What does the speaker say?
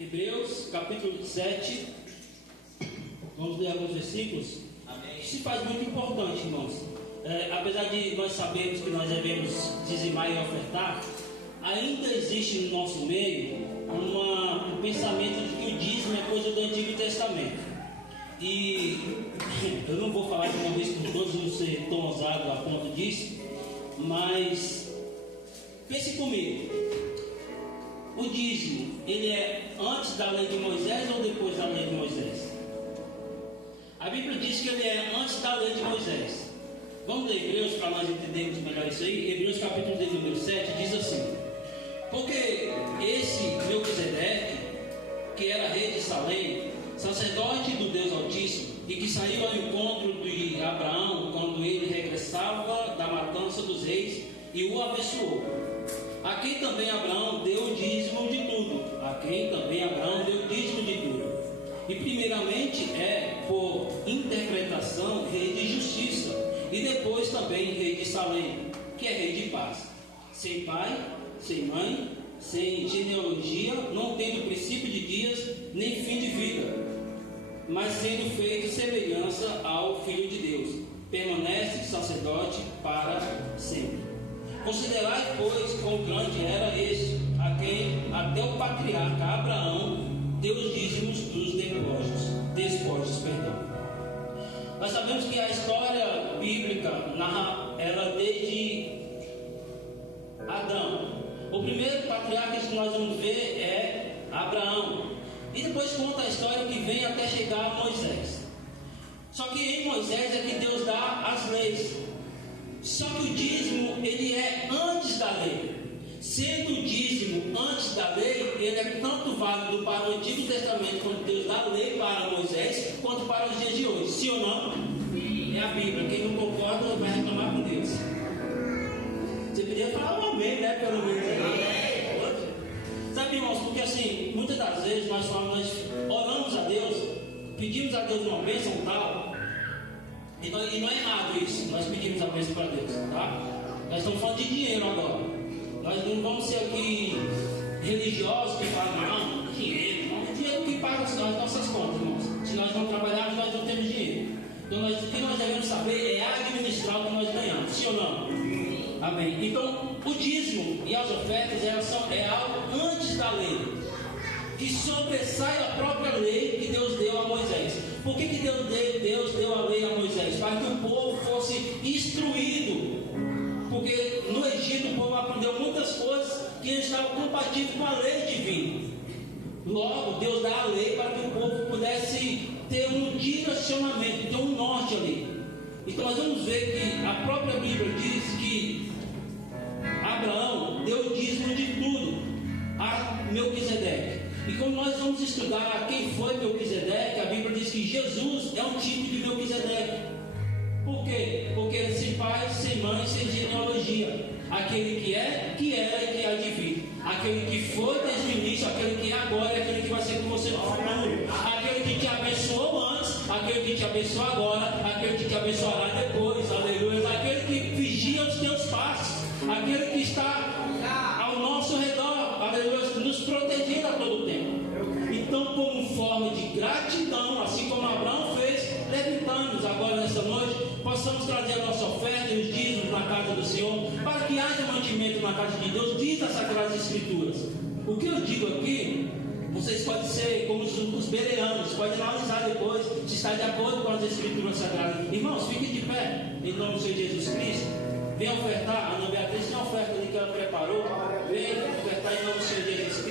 Hebreus capítulo 7, vamos ler alguns versículos. Amém. Isso se faz muito importante, irmãos. Apesar de nós sabermos que nós devemos dizimar e ofertar, ainda existe no nosso meio um pensamento de que o dízimo é coisa do Antigo Testamento. E eu não vou falar de uma vez por todas, não ser tão ousado a ponto disso, mas pense comigo. O dízimo, ele é antes da lei de Moisés ou depois da lei de Moisés? A Bíblia diz que ele é antes da lei de Moisés. Vamos ler Hebreus para nós entendermos melhor isso aí. Hebreus capítulo de número 7 diz assim: porque esse Melquisedeque, que era rei de Salém, sacerdote do Deus Altíssimo, e que saiu ao encontro de Abraão quando ele regressava da matança dos reis, e o abençoou. A quem também Abraão deu o dízimo de tudo. E primeiramente por interpretação, rei de justiça, e depois também rei de Salém, que é rei de paz, sem pai, sem mãe, sem genealogia, não tendo princípio de dias, nem fim de vida, mas sendo feito semelhança ao Filho de Deus, permanece sacerdote para sempre. Considerai, pois, quão grande era este, a quem até o patriarca Abraão deu os dízimos dos despojos. Nós sabemos que a história bíblica narra ela desde Adão. O primeiro patriarca que nós vamos ver é Abraão, e depois conta a história que vem até chegar a Moisés. Só que em Moisés é que Deus dá as leis. Só que o dízimo, ele é antes da lei. Sendo o dízimo antes da lei, ele é tanto válido para o Antigo Testamento, quando Deus dá a lei para Moisés, quanto para os dias de hoje. Sim ou não? Sim. É a Bíblia. Quem não concorda vai reclamar com Deus. Você podia falar um amém, né? Pelo menos. Sabe, irmãos, porque assim, muitas das vezes nós oramos a Deus, pedimos a Deus uma bênção tal. E não é errado isso, nós pedimos a bênção para Deus, tá? Nós estamos falando de dinheiro agora. Nós não vamos ser aqui religiosos que falam, não, dinheiro que paga as nossas contas, irmãos. Se nós não trabalharmos, nós não temos dinheiro. Então o que nós devemos saber é administrar o que nós ganhamos, sim ou não? Amém. Então o dízimo e as ofertas é algo antes da lei, que sobressai a própria lei que Deus deu a Moisés. Por que Deus deu a lei a Moisés? Para que o povo fosse instruído. Porque no Egito o povo aprendeu muitas coisas que estavam compatíveis com a lei divina. Logo, Deus dá a lei para que o povo pudesse ter um direcionamento, ter um norte ali. Então nós vamos ver que a própria Bíblia diz que Abraão deu o dízimo de tudo a Melquisedeque. E como nós vamos estudar quem foi Melquisedeque, a Bíblia diz que Jesus é um tipo de Melquisedeque. Por quê? Porque ele é sem pai, sem mãe, sem genealogia. Aquele que é, que era e que há de vir. Aquele que foi desde o início, aquele que é agora e aquele que vai ser com você no futuro. Aquele que te abençoou antes, aquele que te abençoa agora, aquele que te abençoará depois. Aleluia. Aquele que vigia os teus passos, aquele que está ao nosso redor, aleluia, nos protegendo a todo tempo. Então, como forma de gratidão, assim como Abraão fez, levantamos agora nesta noite, possamos trazer a nossa oferta e os dízimos na casa do Senhor, para que haja mantimento na casa de Deus, diz as Sagradas Escrituras. O que eu digo aqui, vocês podem ser como os bereanos, podem analisar depois se está de acordo com as Escrituras Sagradas. Irmãos, fiquem de pé, em nome do Senhor Jesus Cristo. Venha ofertar, a Ana Beatriz tem uma oferta ali que ela preparou. Venha ofertar em nome do Senhor Jesus Cristo.